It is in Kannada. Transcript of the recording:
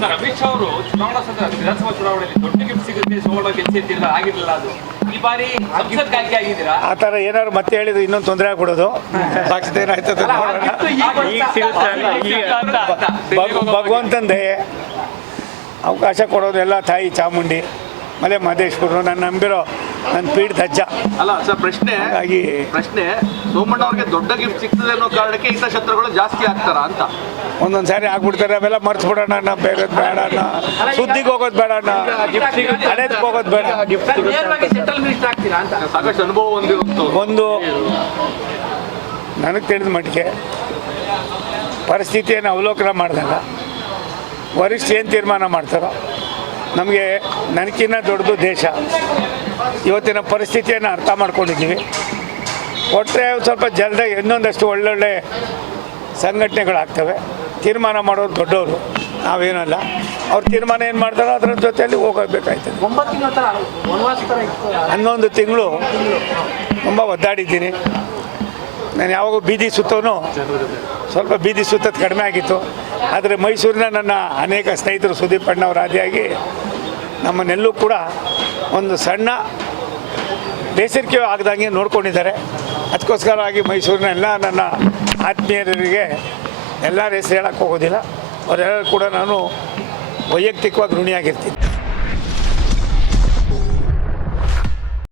ಸರ್, ಅಮಿತ್ ಶಾ ಅವರು ಚುನಾವಣಾ ಸಂದರ್ಭ ವಿಧಾನಸಭಾ ಚುನಾವಣೆಯಲ್ಲಿ ದೊಡ್ಡ ಗಿಫ್ಟ್ ಸಿಗುತ್ತೆ ಸೋಮಣ್ಣ ಗೆಲ್ಸಿ ಅಂತಿಲ್ಲ ಆಗಿರ್ಲಿಲ್ಲ ಅದು. ಈ ಬಾರಿ ಸಂಸತ್ ಆಯ್ಕೆ ಆಗಿದ್ದೀರಾ? ಆ ಥರ ಏನಾದ್ರು ಮತ್ತೆ ಹೇಳಿದ್ರೆ ಇನ್ನೊಂದು ತೊಂದರೆ ಆಗ್ಬಿಡೋದು. ಪಕ್ಷದ ಏನಾಯ್ತದೆ ನೋಡೋಣ. ದಯೆ. ಭಗವಂತಂದೆ ಅವಕಾಶ ಕೊಡೋದು ಎಲ್ಲ ತಾಯಿ ಚಾಮುಂಡಿ ಮಲೆ ಮಹದೇಶ್ವರರು ನಾನು ನಂಬಿರೋ ನನ್ನ ಪೀಠ ಅಜ್ಜ. ಅಲ್ಲ ಸರ್ ಪ್ರಶ್ನೆ ಹಾಗಾಗಿ ಪ್ರಶ್ನೆ ಸೋಮಣ್ಣ ಅವ್ರಿಗೆ ದೊಡ್ಡ ಗಿಫ್ಟ್ ಸಿಗ್ತದೆ ಅನ್ನೋ ಕಾರಣಕ್ಕೆ ಇಂಥ ಶತ್ರುಗಳು ಜಾಸ್ತಿ ಆಗ್ತಾರ ಅಂತ. ಒಂದೊಂದು ಸಾರಿ ಆಗ್ಬಿಡ್ತಾರೆ ಅವೆಲ್ಲ ಮರ್ತು ಬಿಡೋಣ ಅಣ್ಣ ಬೇಗದ್ ಬೇಡ ಅಣ್ಣ. ಸುದ್ದಿಗೆ ಹೋಗೋದು ಬೇಡ ಅಣ್ಣ. ಹಳೇದಕ್ಕೆ ಹೋಗೋದು ಬೇಡ. ನೇರವಾಗಿ ಸೆಂಟ್ರಲ್ ಮಿನಿಸ್ಟರ್ ಆಗ್ತೀರಾ ಅಂತ. ಸಾಕಷ್ಟು ಅನುಭವ ಹೊಂದಿರುವಂಥವ್ರು. ಒಂದು ನನಗೆ ತಿಳಿದ ಮಟ್ಟಿಗೆ ಪರಿಸ್ಥಿತಿಯನ್ನು ಅವಲೋಕನ ಮಾಡಿದಾಗ ವರಿಷ್ಠ ಏನು ತೀರ್ಮಾನ ಮಾಡ್ತಾರೋ ನಮಗೆ ನನಗಿನ್ನ ದೊಡ್ಡದು ದೇಶ. ಇವತ್ತಿನ ಪರಿಸ್ಥಿತಿಯನ್ನು ಅರ್ಥ ಮಾಡ್ಕೊಂಡಿದ್ದೀವಿ. ಒಟ್ಟರೆ ಸ್ವಲ್ಪ ಜಲ್ದಾಗಿ ಇನ್ನೊಂದಷ್ಟು ಒಳ್ಳೊಳ್ಳೆ ಸಂಘಟನೆಗಳಾಗ್ತವೆ. ತೀರ್ಮಾನ ಮಾಡೋರು ದೊಡ್ಡವರು, ನಾವೇನಲ್ಲ. ಅವ್ರ ತೀರ್ಮಾನ ಏನು ಮಾಡ್ತಾರೋ ಅದರ ಜೊತೆಯಲ್ಲಿ ಹೋಗಬೇಕಾಯ್ತದೆ. ಹನ್ನೊಂದು ತಿಂಗಳು ತುಂಬ ಒದ್ದಾಡಿದ್ದೀನಿ. ನಾನು ಯಾವಾಗ ಬೀದಿ ಸುತ್ತೋನು ಸ್ವಲ್ಪ ಬೀದಿ ಸುತ್ತೋದು ಕಡಿಮೆ ಆಗಿತ್ತು. ಆದರೆ ಮೈಸೂರಿನ ನನ್ನ ಅನೇಕ ಸ್ನೇಹಿತರು ಸುದೀಪ್ ಅಣ್ಣವ್ರ ಆದಿಯಾಗಿ ನಮ್ಮನ್ನೆಲ್ಲೂ ಕೂಡ ಒಂದು ಸಣ್ಣ ಬೇಸರಿಕೆ ಆಗದಂಗೆ ನೋಡ್ಕೊಂಡಿದ್ದಾರೆ. ಅದಕ್ಕೋಸ್ಕರವಾಗಿ ಮೈಸೂರಿನ ಎಲ್ಲ ನನ್ನ ಆತ್ಮೀಯರಿಗೆ ಎಲ್ಲರ ಹೆಸರು ಹೇಳಕ್ಕೆ ಹೋಗೋದಿಲ್ಲ. ಅವರೆಲ್ಲರೂ ಕೂಡ ನಾನು ವೈಯಕ್ತಿಕವಾಗಿ ಋಣಿಯಾಗಿರ್ತೀನಿ.